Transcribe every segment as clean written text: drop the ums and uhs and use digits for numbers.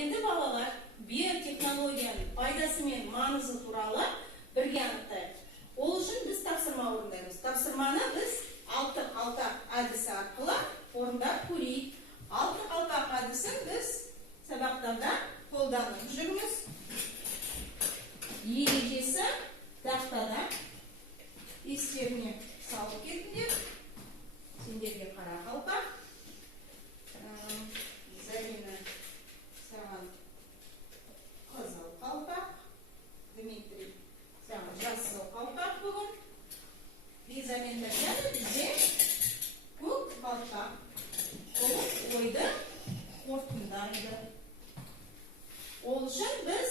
endi balalar biotexnologiyaning foydasi men ma'nosi turali birga anықтайық. Ол үшін biz topshirma o'rindaymiz. Topshirmani biz olti qaltaq adisi orqali o'rindab ko'raylik. Olti qaltaq adisin biz sabaqlarda qo'llanib жүрміз. Ережесі тақтада естеріне салып кетіңдер. Сендерге қара қалпақ. Зарина саған қызыл қалпақ. Дмитрий саған жасыл қалпақ бүгін. Лиза мен Татьяна бізде көк қалпақ. Ол ойды қорытындайды. Ол үшін біз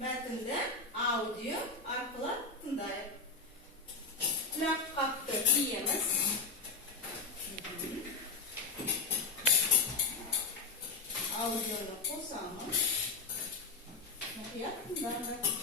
мәтінді аудио арқылы тыңдайық. Құлаққапты киеміз. Аудионы қосамыз. Мұқият тыңдайық.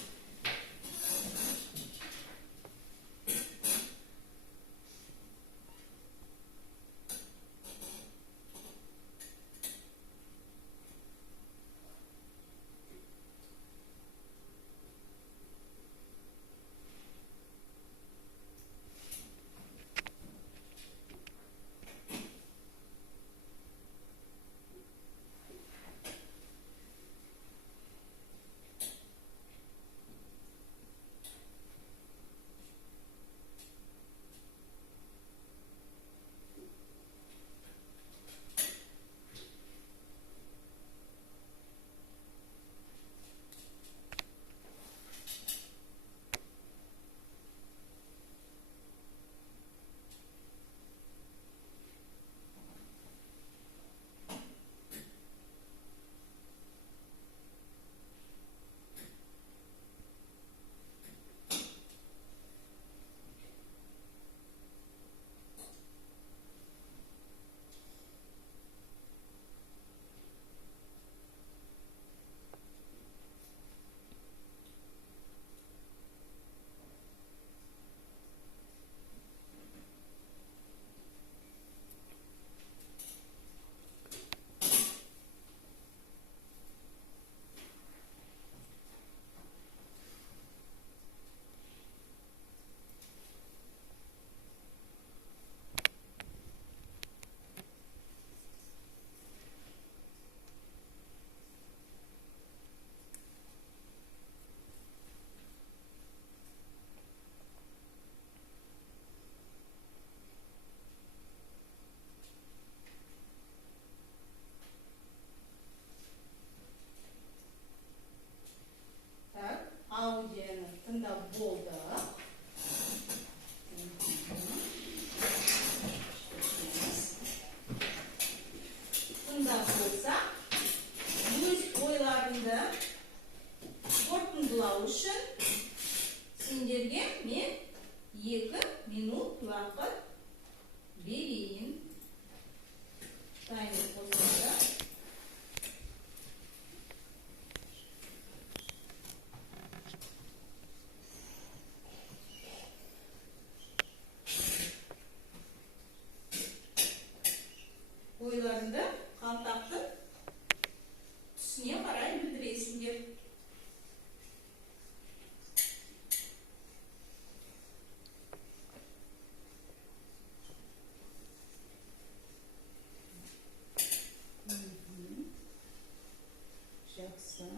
Аудионы тыңдап болды. Тыңдап болса, өз ойларыңды қорытындылау үшін сендерге мен 2 минут уақыт берейін. Таймер қосылды. Ойларында қалпақтың түсіне қарай білдіресіңдер. Жақсы.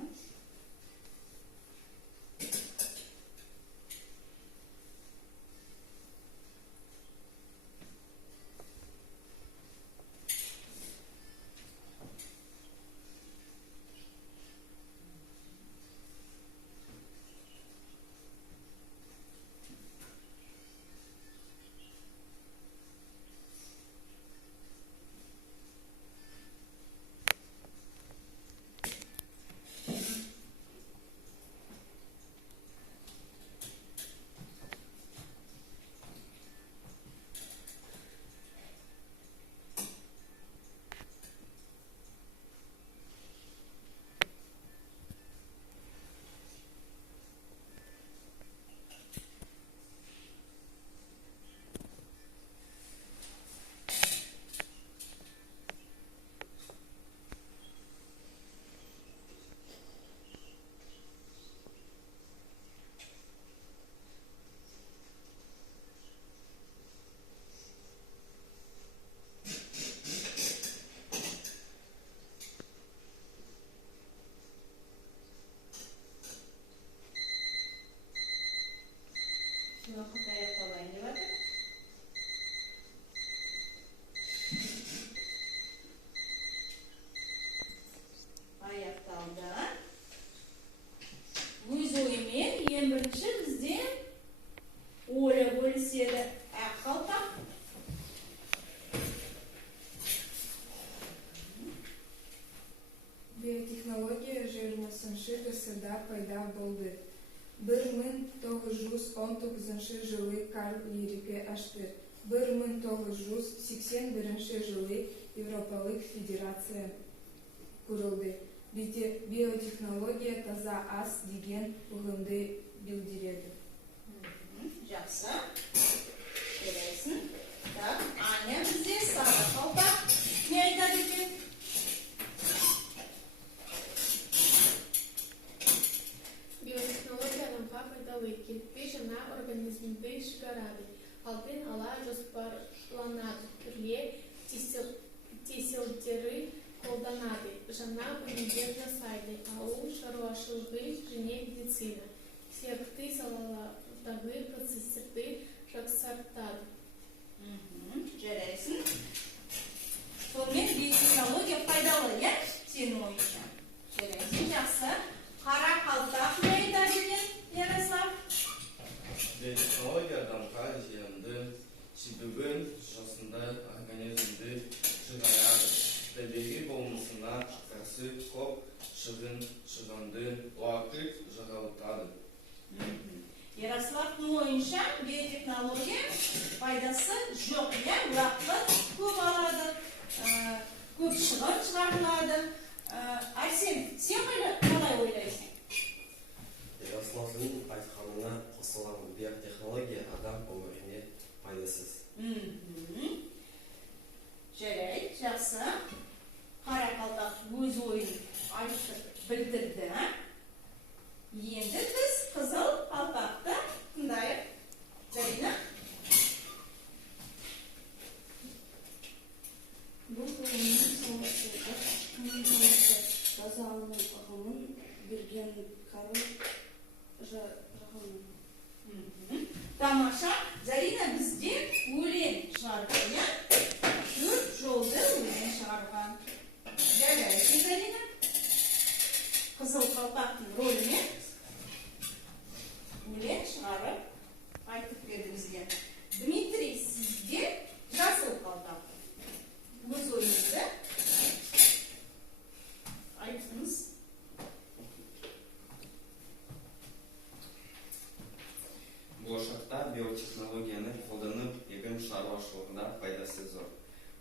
20 ғасырда пайда болды. 1919 жылы Карл Лирикке ашты. 1981 жылы Европалық федерация құрылды. Биотехнология таза ас деген ұғымды білдіреді. Жақсы. Көресің. Так, Аня бізде сары қалпақ. Не айтады екен? Биотехнология адамға пайдалы, кетпей жаңа организмді шығарады. Алдын ала жоспарланады, түрлі тесілдері қолданады, жаңа өнімдер жасайды, ауыл шаруашылығы және медицина. Сияқты салалардағы процестерді жақсартады. Жарайсың. Сонымен биотехнология пайдалы, е? Сенің ойынша. Жарайсың, жақсы. Қара қалпақ не айтады екен, Ярослав? Биотехнология адамға зиянды, себебі жасында организмді шығарады. Табиғи болмысына қарсы көп шығынды уақыт жоғалтады. Ярославтың ойынша биотехнология пайдасы жоқ, е? Уақыт көп алады, көп шығын шығарылады. Арсен, сен қалай ойлайсың? Ярославдың айтқанына қосыламын. Биотехнология адам өміріне пайдасыз. Жарайды, жақсы. Қара қалпақ өз ойын айтып білдірді. Енді біз қызыл қалпақты тыңдайық. Зарина? Бұл ғылымның соңғысы таза алым ұғымын берген Карл Жағының. Тамаша. Зарина бізде өлең шығарған. 4 жолды өлең шығарған. Жарайсың, Зарина? Қызыл қалпақтың рөлімен өлең шығарып айтып берді бізге. Дмитрий, сізге жасыл қалпақ. Өз ойыңызды айтыңыз. Болашақта биотехнологияны қолданып егін шаруашылығында пайдасы зор.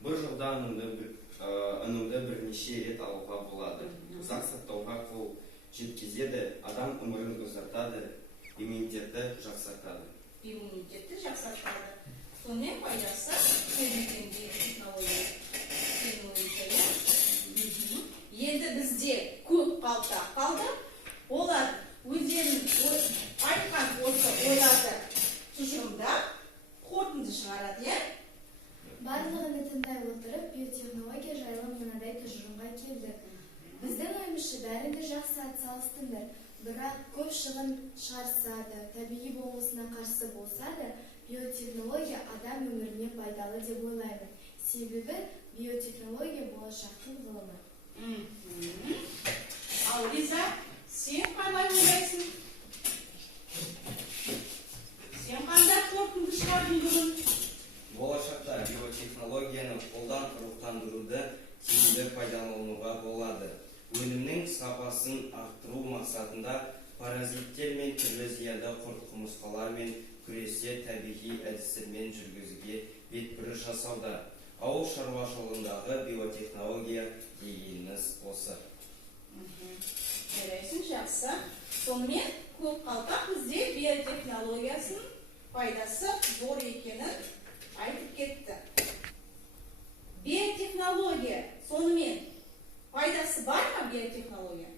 Бір жылда өнімді бірнеше рет алуға болады. Ұзақ сақтауға қол жеткізеді, адам өмірін ұзартады, иммунитетті жақсартады. Сонымен пайдасы сөйлеген биотехнология. Енді бізде көп қалпақ қалды. Олар өздерінің айтқан осы ойларды тұжырымдап, қорытынды шығарады, е? Барлығын тыңдай отырып, биотехнология жайлы мынадай тұжырымға келдік. Біздің ойымызша бәрінде жақсы атсалыстыңдар, бірақ көп шығын шығарса да, табиғи болмысына қарсы болса да, биотехнология адам өміріне пайдалы деп ойлаймын. Себебі биотехнология болашақтың ғылымы. Ал Лиза, сен қалай ойлайсың? Сен қандай қорытынды шығардың бүгін? Болашақта биотехнологияны қолдан рухтандыруды тиімді пайдалануға болады. Өнімнің сапасын арттыру мақсатында паразиттер мен түрлі зиянды құмырсқалармен күресте табиғи әдістермен жүргізуге бетбұрыс жасауда. Ауыл шаруашылығындағы биотехнология дегеніміз осы. Жарайсың, жақсы. Сонымен көп қалпақ бізде биотехнологиясының пайдасы зор екенін айтып кетті. Биотехнология сонымен пайдасы бар ма биотехнология?